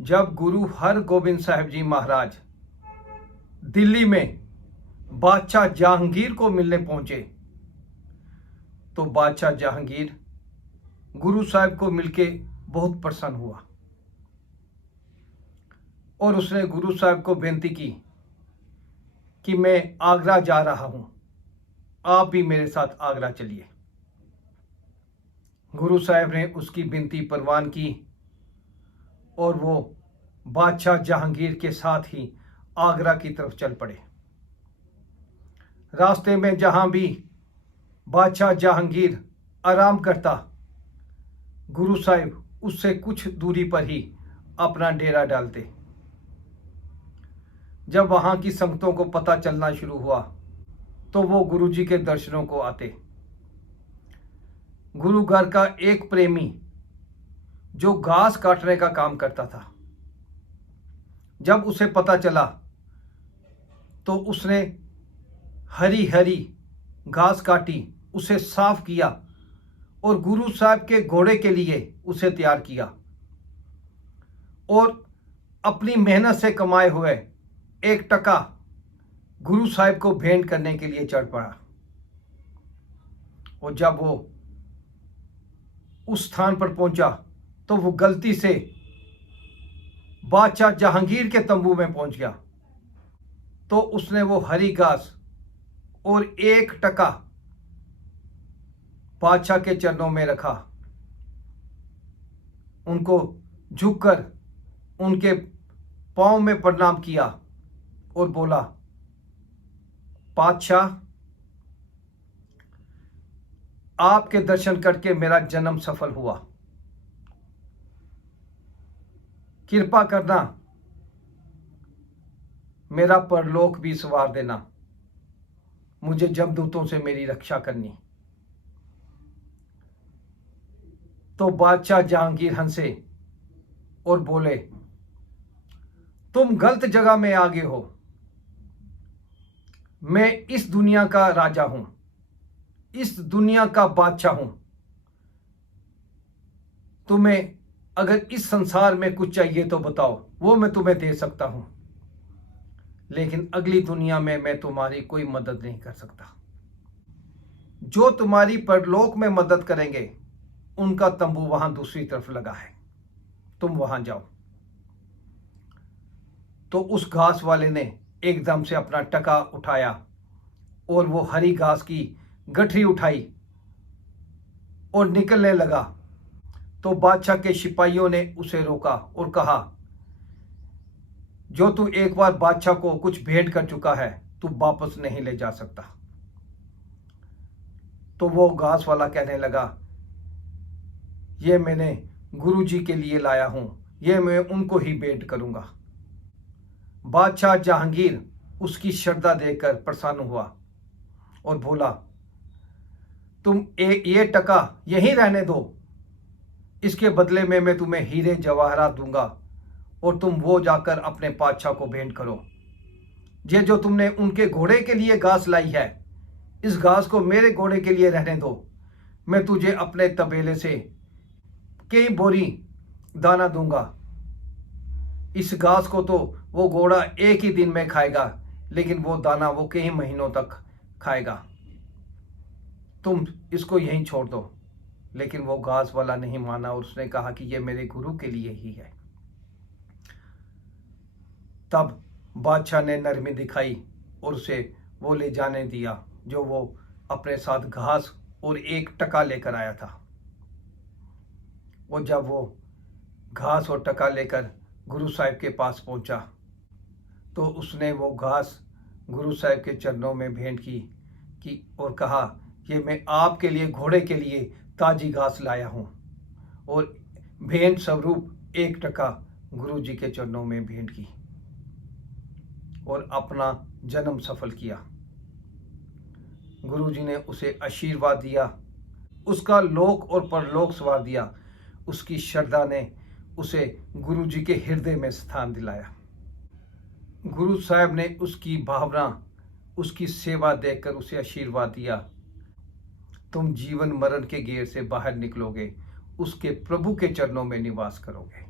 जब गुरु हरगोबिंद साहिब जी महाराज दिल्ली में बादशाह जहांगीर को मिलने पहुंचे तो बादशाह जहांगीर गुरु साहिब को मिलके बहुत प्रसन्न हुआ और उसने गुरु साहिब को बेनती की कि मैं आगरा जा रहा हूं, आप भी मेरे साथ आगरा चलिए। गुरु साहिब ने उसकी विनती परवान की और वो बादशाह जहांगीर के साथ ही आगरा की तरफ चल पड़े। रास्ते में जहां भी बादशाह जहांगीर आराम करता, गुरु साहिब उससे कुछ दूरी पर ही अपना डेरा डालते। जब वहां की संगतों को पता चलना शुरू हुआ तो वो गुरु जी के दर्शनों को आते। गुरु घर का एक प्रेमी जो घास काटने का काम करता था, जब उसे पता चला तो उसने हरी हरी घास काटी, उसे साफ किया और गुरु साहब के घोड़े के लिए उसे तैयार किया और अपनी मेहनत से कमाए हुए 1 टका गुरु साहिब को भेंट करने के लिए चढ़ पड़ा। और जब वो उस स्थान पर पहुंचा तो वो गलती से बादशाह जहांगीर के तंबू में पहुंच गया। तो उसने वो हरी घास और 1 टका बादशाह के चरणों में रखा, उनको झुककर उनके पांव में प्रणाम किया और बोला, बादशाह, आपके दर्शन करके मेरा जन्म सफल हुआ। कृपा करना मेरा परलोक भी संवार देना, मुझे जमदूतों से मेरी रक्षा करनी। तो बादशाह जहांगीर हंसे और बोले, तुम गलत जगह में आ गए हो। मैं इस दुनिया का राजा हूं, इस दुनिया का बादशाह हूं। तुम्हें अगर इस संसार में कुछ चाहिए तो बताओ, वो मैं तुम्हें दे सकता हूं, लेकिन अगली दुनिया में मैं तुम्हारी कोई मदद नहीं कर सकता। जो तुम्हारी परलोक में मदद करेंगे उनका तंबू वहां दूसरी तरफ लगा है, तुम वहां जाओ। तो उस घास वाले ने एकदम से अपना टका उठाया और वो हरी घास की गठरी उठाई और निकलने लगा। तो बादशाह के सिपाहियों ने उसे रोका और कहा, जो तू एक बार बादशाह को कुछ भेंट कर चुका है, तू वापस नहीं ले जा सकता। तो वो घास वाला कहने लगा, ये मैंने गुरु जी के लिए लाया हूं, ये मैं उनको ही भेंट करूंगा। बादशाह जहांगीर उसकी श्रद्धा देखकर प्रसन्न हुआ और बोला, तुम ये टका यहीं रहने दो, इसके बदले में मैं तुम्हें हीरे जवाहरात दूंगा और तुम वो जाकर अपने बादशाह को भेंट करो। ये जो तुमने उनके घोड़े के लिए घास लाई है, इस घास को मेरे घोड़े के लिए रहने दो। मैं तुझे अपने तबेले से कई बोरी दाना दूंगा। इस घास को तो वो घोड़ा एक ही दिन में खाएगा, लेकिन वो दाना वो कई महीनों तक खाएगा। तुम इसको यहीं छोड़ दो। लेकिन वो घास वाला नहीं माना और उसने कहा कि ये मेरे गुरु के लिए ही है। तब बादशाह ने नरमी दिखाई और उसे वो ले जाने दिया जो वो अपने साथ घास और 1 टका लेकर आया था। और जब वो घास और टका लेकर गुरु साहिब के पास पहुंचा तो उसने वो घास गुरु साहिब के चरणों में भेंट की और कहा, ये मैं आपके लिए घोड़े के लिए ताजी घास लाया हूं। और भेंट स्वरूप 1 टका गुरु जी के चरणों में भेंट की और अपना जन्म सफल किया। गुरु जी ने उसे आशीर्वाद दिया, उसका लोक और परलोक संवार दिया। उसकी श्रद्धा ने उसे गुरु जी के हृदय में स्थान दिलाया। गुरु साहब ने उसकी भावना, उसकी सेवा देखकर उसे आशीर्वाद दिया, तुम जीवन मरण के घेर से बाहर निकलोगे, उसके प्रभु के चरणों में निवास करोगे।